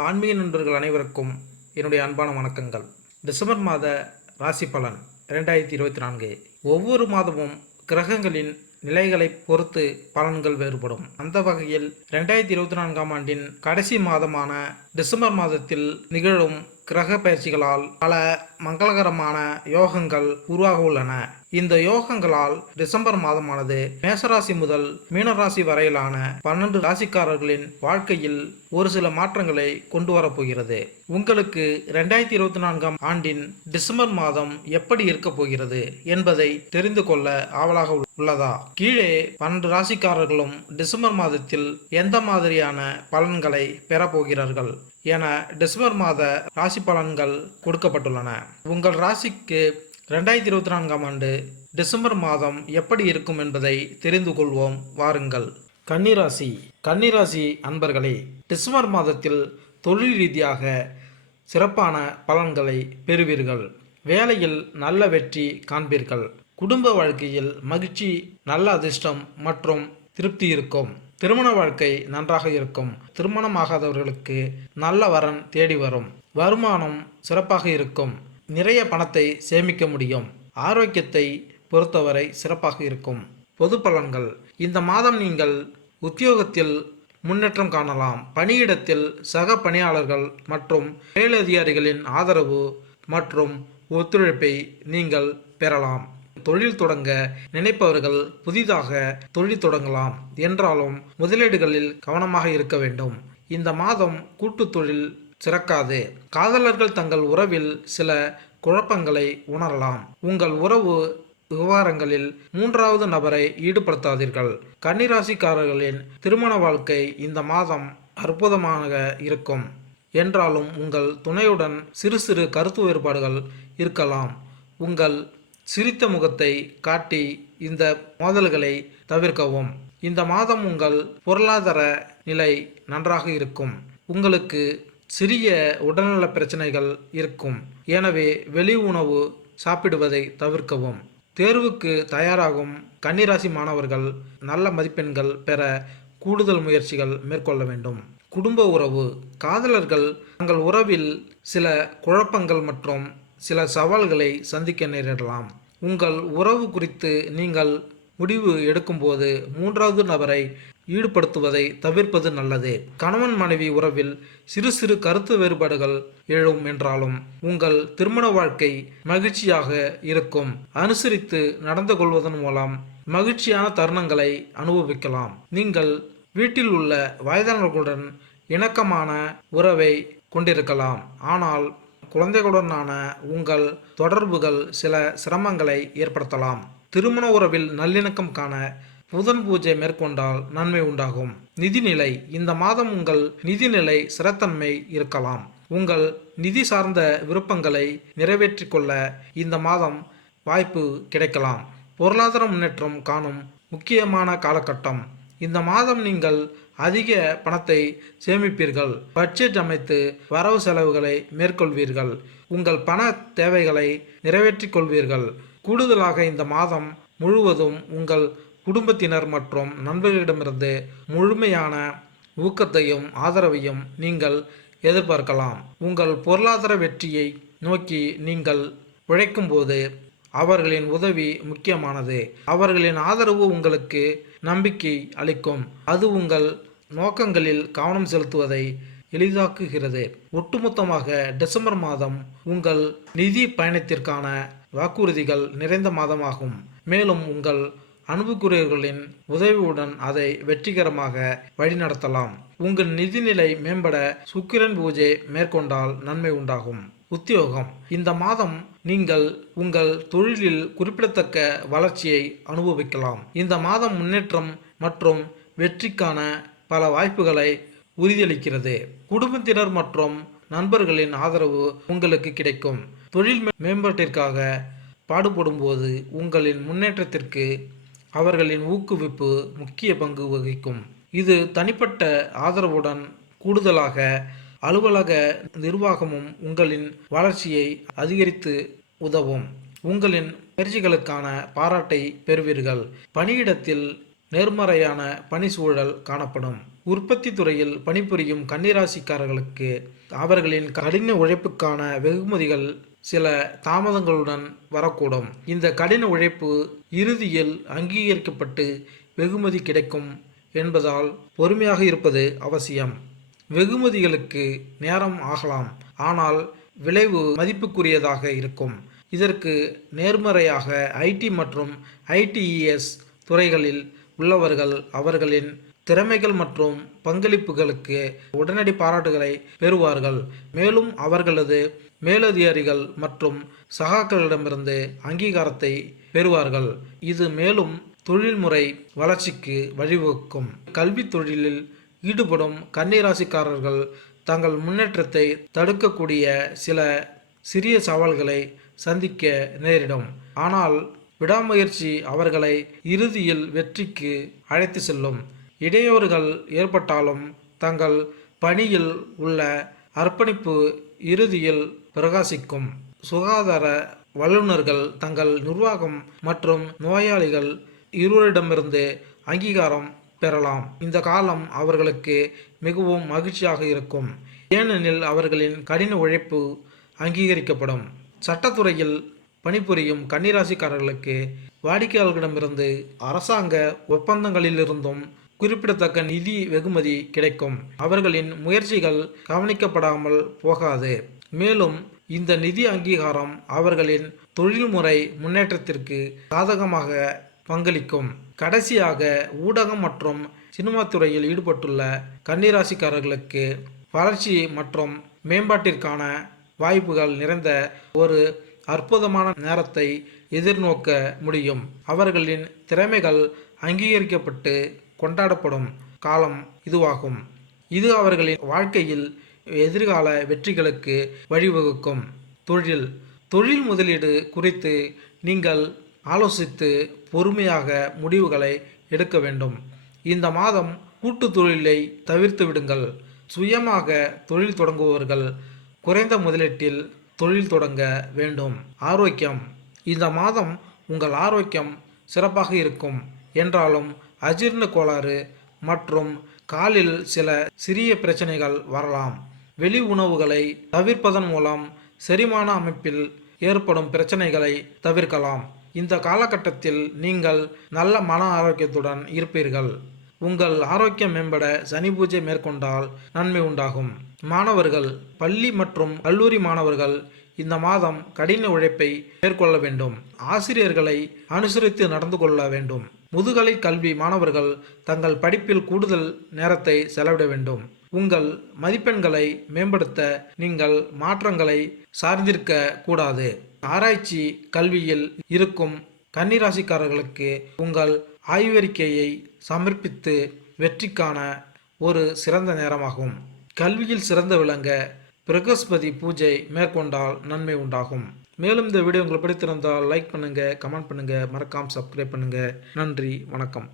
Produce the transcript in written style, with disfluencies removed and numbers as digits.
ஆன்மீக நண்பர்கள் அனைவருக்கும் என்னுடைய அன்பான வணக்கங்கள். டிசம்பர் மாத ராசி பலன் 2024. ஒவ்வொரு மாதமும் கிரகங்களின் நிலைகளை பொறுத்து பலன்கள் வேறுபடும். அந்த வகையில் 2024ஆம் ஆண்டின் கடைசி மாதமான டிசம்பர் மாதத்தில் நிகழும் கிரக பயிற்சிகளால் பல மங்களகரமான யோகங்கள் உருவாக உள்ளன. இந்த யோகங்களால் டிசம்பர் மாதமானது மேசராசி முதல் மீனராசி வரையிலான 12 ராசிக்காரர்களின் வாழ்க்கையில் ஒரு சில மாற்றங்களை கொண்டு வரப்போகிறது. உங்களுக்கு 2024ஆம் ஆண்டின் டிசம்பர் மாதம் எப்படி இருக்க போகிறது என்பதை தெரிந்து கொள்ள ஆவலாக உள்ளதா? கீழே 12 ராசிக்காரர்களும் டிசம்பர் மாதத்தில் எந்த மாதிரியான பலன்களை பெறப்போகிறார்கள் என டிசம்பர் மாத ராசி பலன்கள் கொடுக்கப்பட்டுள்ளன. உங்கள் ராசிக்கு 2024ஆம் ஆண்டு டிசம்பர் மாதம் எப்படி இருக்கும் என்பதை தெரிந்து கொள்வோம் வாருங்கள். கன்னிராசி. கன்னிராசி அன்பர்களே, டிசம்பர் மாதத்தில் தொழில் ரீதியாக சிறப்பான பலன்களை பெறுவீர்கள். வேலையில் நல்ல வெற்றி காண்பீர்கள். குடும்ப வாழ்க்கையில் மகிழ்ச்சி, நல்ல அதிர்ஷ்டம் மற்றும் திருப்தி இருக்கும். திருமண வாழ்க்கை நன்றாக இருக்கும். திருமணமாகாதவர்களுக்கு நல்ல வரன் தேடி வரும். வருமானம் சிறப்பாக இருக்கும். நிறைய பணத்தை சேமிக்க முடியும். ஆரோக்கியத்தை பொறுத்தவரை சிறப்பாக இருக்கும். பொது பலன்கள். இந்த மாதம் நீங்கள் உத்தியோகத்தில் முன்னேற்றம் காணலாம். பணியிடத்தில் சக பணியாளர்கள் மற்றும் மேலதிகாரிகளின் ஆதரவு மற்றும் ஒத்துழைப்பை நீங்கள் பெறலாம். தொழில் தொடங்க நினைப்பவர்கள் புதிதாக தொழில் தொடங்கலாம். என்றாலும் முதலீடுகளில் கவனமாக இருக்க வேண்டும். இந்த மாதம் கூட்டு தொழில் சிறக்காது. காதலர்கள் தங்கள் உறவில் சில குழப்பங்களை உணரலாம். உங்கள் உறவு விவகாரங்களில் மூன்றாவது நபரை ஈடுபடுத்தாதீர்கள். கன்னிராசிக்காரர்களின் திருமண வாழ்க்கை இந்த மாதம் அற்புதமாக இருக்கும். என்றாலும் உங்கள் துணையுடன் சிறு சிறு கருத்து வேறுபாடுகள் இருக்கலாம். உங்கள் சிரித்த முகத்தை காட்டி இந்த மோதல்களை தவிர்க்கவும். இந்த மாதம் உங்கள் பொருளாதார நிலை நன்றாக இருக்கும். உங்களுக்கு சிறிய உடல்நல பிரச்சனைகள் இருக்கும். எனவே வெளி உணவு சாப்பிடுவதை தவிர்க்கவும். தேர்வுக்கு தயாராகும் கன்னிராசி மாணவர்கள் நல்ல மதிப்பெண்கள் பெற கூடுதல் முயற்சிகள் மேற்கொள்ள வேண்டும். குடும்ப உறவு. காதலர்கள் தங்கள் உறவில் சில குழப்பங்கள் மற்றும் சில சவால்களை சந்திக்க நேரிடலாம். உங்கள் உறவு குறித்து நீங்கள் முடிவு எடுக்கும்போது மூன்றாவது நபரை ஈடுபடுத்துவதை தவிர்ப்பது நல்லது. கணவன் மனைவி உறவில் சிறு சிறு கருத்து வேறுபாடுகள் எழும். என்றாலும் உங்கள் திருமண வாழ்க்கை மகிழ்ச்சியாக இருக்கும். அனுசரித்து நடந்து கொள்வதன் மூலம் மகிழ்ச்சியான தருணங்களை அனுபவிக்கலாம். நீங்கள் வீட்டில் உள்ள வயதானவர்களுடன் இணக்கமான உறவை கொண்டிருக்கலாம். ஆனால் குழந்தைகளுடனான உங்கள் தொடர்புகள் சில சிரமங்களை ஏற்படுத்தலாம். திருமண உறவில் நல்லிணக்கம் காண புதன் பூஜை மேற்கொண்டால் நன்மை உண்டாகும். நிதிநிலை. இந்த மாதம் உங்கள் நிதிநிலை ஸ்திரத்தன்மை இருக்கலாம். உங்கள் நிதி சார்ந்த விருப்பங்களை நிறைவேற்றிக் கொள்ள இந்த மாதம் வாய்ப்பு கிடைக்கலாம். பொருளாதார முன்னேற்றம் காணும் முக்கியமான காலகட்டம். இந்த மாதம் நீங்கள் அதிக பணத்தை சேமிப்பீர்கள். பட்ஜெட் அமைத்து வரவு செலவுகளை மேற்கொள்வீர்கள். உங்கள் பண தேவைகளை நிறைவேற்றிக் கொள்வீர்கள். கூடுதலாக இந்த மாதம் முழுவதும் உங்கள் குடும்பத்தினர் மற்றும் நண்பர்களிடமிருந்து முழுமையான ஊக்கத்தையும் ஆதரவையும் நீங்கள் எதிர்பார்க்கலாம். உங்கள் பொருளாதார வெற்றியை நோக்கி நீங்கள் உழைக்கும்போது அவர்களின் உதவி முக்கியமானது. அவர்களின் ஆதரவு உங்களுக்கு நம்பிக்கை அளிக்கும். அது உங்கள் நோக்கங்களில் கவனம் செலுத்துவதை எளிதாக்குகிறது. ஒட்டுமொத்தமாக டிசம்பர் மாதம் உங்கள் நிதி பயணத்திற்கான வாக்குறுதிகள் நிறைந்த மாதமாகும். மேலும் உங்கள் அன்புக்குரியவர்களின் உதவியுடன் அதை வெற்றிகரமாக வழிநடத்தலாம். உங்கள் நிதிநிலை மேம்பட சுக்கிரன் பூஜை மேற்கொண்டால் நன்மை உண்டாகும். உத்தியோகம். இந்த மாதம் நீங்கள் உங்கள் தொழிலில் குறிப்பிடத்தக்க வளர்ச்சியை அனுபவிக்கலாம். இந்த மாதம் முன்னேற்றம் மற்றும் வெற்றிக்கான பல வாய்ப்புகளை உறுதியளிக்கிறது. குடும்பத்தினர் மற்றும் நண்பர்களின் ஆதரவு உங்களுக்கு கிடைக்கும். தொழில் மேம்பாட்டிற்காக பாடுபடும்போது உங்களின் முன்னேற்றத்திற்கு அவர்களின் ஊக்குவிப்பு முக்கிய பங்கு வகிக்கும். இது தனிப்பட்ட ஆதரவுடன் கூடுதலாக அலுவலக நிர்வாகமும் உங்களின் வளர்ச்சியை அதிகரித்து உதவும். உங்களின் முயற்சிகளுக்கான பாராட்டை பெறுவீர்கள். பணியிடத்தில் நேர்மறையான பணி சூழல் காணப்படும். உற்பத்தி துறையில் பணிபுரியும் கன்னிராசிக்காரர்களுக்கு அவர்களின் கடின உழைப்புக்கான வெகுமதிகள் சில தாமதங்களுடன் வரக்கூடும். இந்த கடின உழைப்பு இறுதியில் அங்கீகரிக்கப்பட்டு வெகுமதி கிடைக்கும் என்பதால் பொறுமையாக இருப்பது அவசியம். வெகுமதிகளுக்கு நேரம் ஆகலாம், ஆனால் விளைவு மதிப்புக்குரியதாக இருக்கும். இதற்கு நேர்மறையாக ஐடி மற்றும் ஐடிஇஎஸ் துறைகளில் உள்ளவர்கள் அவர்களின் திறமைகள் மற்றும் பங்களிப்புகளுக்கு உடனடி பாராட்டுகளை பெறுவார்கள். மேலும் அவர்களது மேலதிகாரிகள் மற்றும் சகாக்களிடமிருந்து அங்கீகாரத்தை பெறுவார்கள். இது மேலும் தொழில்முறை வளர்ச்சிக்கு வழிவகுக்கும். கல்வி தொழிலில் ஈடுபடும் கன்னிராசிக்காரர்கள் தங்கள் முன்னேற்றத்தை தடுக்கக்கூடிய சில சிறிய சவால்களை சந்திக்க நேரிடும். ஆனால் விடாமுயற்சி அவர்களை இறுதியில் வெற்றிக்கு அழைத்து செல்லும். இடையூறுகள் ஏற்பட்டாலும் தங்கள் பணியில் உள்ள அர்ப்பணிப்பு இறுதியில் பிரகாசிக்கும். சுகாதார வல்லுநர்கள் தங்கள் நிர்வாகம் மற்றும் நோயாளிகள் இருவரிடமிருந்து அங்கீகாரம் பெறலாம். இந்த காலம் அவர்களுக்கு மிகவும் மகிழ்ச்சியாக இருக்கும், ஏனெனில் அவர்களின் கடின உழைப்பு அங்கீகரிக்கப்படும். சட்டத்துறையில் பணிபுரியும் கன்னிராசிக்காரர்களுக்கு வாடிக்கையாளர்களிடமிருந்து அரசாங்க ஒப்பந்தங்களிலிருந்தும் குறிப்பிடத்தக்க நிதி வெகுமதி கிடைக்கும். அவர்களின் முயற்சிகள் கவனிக்கப்படாமல் போகாது. மேலும் இந்த நிதி அங்கீகாரம் அவர்களின் தொழில்முறை முன்னேற்றத்திற்கு சாதகமாக பங்களிக்கும். கடைசியாக ஊடகம் மற்றும் சினிமா துறையில் ஈடுபட்டுள்ள கன்னிராசிக்காரர்களுக்கு வளர்ச்சி மற்றும் மேம்பாட்டிற்கான வாய்ப்புகள் நிறைந்த ஒரு அற்புதமான நேரத்தை எதிர்நோக்க முடியும். அவர்களின் திறமைகள் அங்கீகரிக்கப்பட்டு கொண்டாடப்படும் காலம் இதுவாகும். இது அவர்களின் வாழ்க்கையில் எதிர்கால வெற்றிகளுக்கு வழிவகுக்கும். தொழில் முதலீடு குறித்து நீங்கள் ஆலோசித்து பொறுமையாக முடிவுகளை எடுக்க வேண்டும். இந்த மாதம் கூட்டு தொழிலை தவிர்த்து விடுங்கள். சுயமாக தொழில் தொடங்குபவர்கள் குறைந்த முதலீட்டில் தொழில் தொடங்க வேண்டும். ஆரோக்கியம். இந்த மாதம் உங்கள் ஆரோக்கியம் சிறப்பாக இருக்கும் என்றாலும் அஜீரண கோளாறு மற்றும் காலில் சில சிறிய பிரச்சனைகள் வரலாம். வெளி உணவுகளை தவிர்ப்பதன் மூலம் செரிமான அமைப்பில் ஏற்படும் பிரச்சனைகளை தவிர்க்கலாம். இந்த காலகட்டத்தில் நீங்கள் நல்ல மன ஆரோக்கியத்துடன் இருப்பீர்கள். உங்கள் ஆரோக்கியம் மேம்பட சனி பூஜை மேற்கொண்டால் நன்மை உண்டாகும். மாணவர்கள், பள்ளி மற்றும் கல்லூரி மாணவர்கள் இந்த மாதம் கடின உழைப்பை மேற்கொள்ள வேண்டும். ஆசிரியர்களை அனுசரித்து நடந்து கொள்ள வேண்டும். முதுகலை கல்வி மாணவர்கள் தங்கள் படிப்பில் கூடுதல் நேரத்தை செலவிட வேண்டும். உங்கள் மதிப்பெண்களை மேம்படுத்த நீங்கள் மாற்றங்களை சார்ந்திருக்க கூடாது. ஆராய்ச்சி கல்வியில் இருக்கும் கன்னிராசிக்காரர்களுக்கு உங்கள் ஆய்வறிக்கையை சமர்ப்பித்து வெற்றிக்கான ஒரு சிறந்த நேரமாகும். கல்வியில் சிறந்த விளங்க பிரகஸ்பதி பூஜை மேற்கொண்டால் நன்மை உண்டாகும். மேலும் இந்த வீடியோ உங்களுக்கு பிடித்திருந்தால் லைக் பண்ணுங்கள், கமெண்ட் பண்ணுங்கள், மறக்காமல் சப்ஸ்கிரைப் பண்ணுங்கள். நன்றி, வணக்கம்.